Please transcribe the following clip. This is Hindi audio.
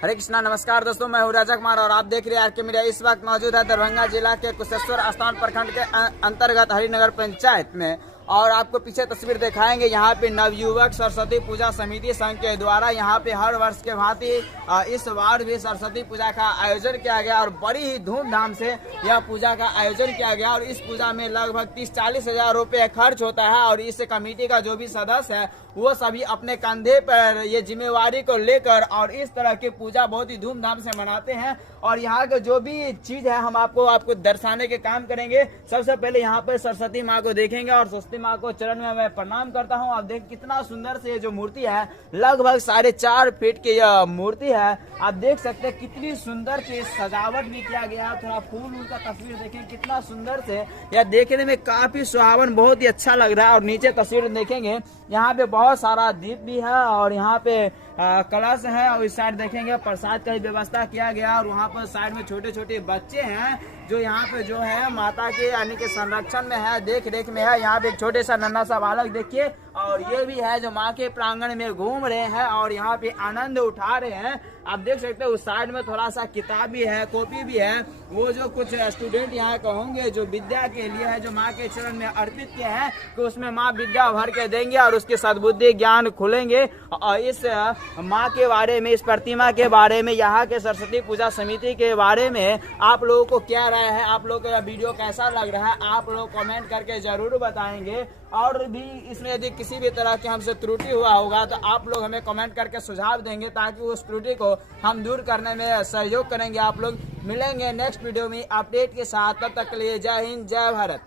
हरे कृष्णा। नमस्कार दोस्तों, मैं हूँ राजा कुमार और आप देख रहे हैं आर के मीडिया। इस वक्त मौजूद है दरभंगा जिला के कुशेश्वर स्थान प्रखंड के अंतर्गत हरिनगर पंचायत में और आपको पीछे तस्वीर दिखाएंगे। यहाँ पे नवयुवक सरस्वती पूजा समिति संघ के द्वारा यहाँ पे हर वर्ष के भांति इस बार भी सरस्वती पूजा का आयोजन किया गया और बड़ी ही धूमधाम से यह पूजा का आयोजन किया गया और इस पूजा में लगभग 30-40 हजार रुपये खर्च होता है और इस कमेटी का जो भी सदस्य है वो सभी अपने कंधे पर ये जिम्मेवारी को लेकर और इस तरह की पूजा बहुत ही धूमधाम से मनाते हैं। और यहाँ का जो भी चीज है हम आपको दर्शाने के काम करेंगे। सबसे पहले यहाँ पर सरस्वती माँ को देखेंगे और सरस्वती माँ को चरण में मैं प्रणाम करता हूँ। आप देख कितना सुंदर से जो मूर्ति है, लगभग 4.5 फीट की यह मूर्ति है। आप देख सकते हैं कितनी सुंदर से सजावट भी किया गया। थोड़ा फूल का तस्वीर देखें कितना सुंदर से, यह देखने में काफी सुहावन, बहुत ही अच्छा लग रहा है। और नीचे तस्वीर देखेंगे, यहाँ पे बहुत सारा दीप भी है और यहाँ पे कलश है और इस साइड देखेंगे प्रसाद का ही व्यवस्था किया गया और वहाँ पर साइड में छोटे छोटे बच्चे हैं जो यहाँ पे जो है माता के यानी के संरक्षण में है, देख रेख में है। यहाँ पे एक छोटे सा नन्हा सा बालक देखिए और ये भी है जो माँ के प्रांगण में घूम रहे हैं और यहाँ पे आनंद उठा रहे हैं। आप देख सकते हैं उस साइड में थोड़ा सा किताब भी है, कॉपी भी है। वो जो कुछ स्टूडेंट यहाँ के होंगे जो विद्या के लिए है, जो माँ के चरण में अर्पित किए हैं, कि उसमें माँ विद्या भर के देंगे और उसके सद्बुद्धि ज्ञान खुलेंगे। और इस माँ के बारे में, इस प्रतिमा के बारे में, यहाँ के सरस्वती पूजा समिति के बारे में आप लोगों को क्या राय है, आप लोगों को यह वीडियो कैसा लग रहा है, आप लोग कमेंट करके जरूर बताएंगे। और भी इसमें यदि किसी भी तरह की हमसे त्रुटि हुआ होगा तो आप लोग हमें कमेंट करके सुझाव देंगे ताकि उस त्रुटि को हम दूर करने में सहयोग करेंगे। आप लोग मिलेंगे नेक्स्ट वीडियो में अपडेट के साथ। तब तक के लिए जय हिंद, जय भारत।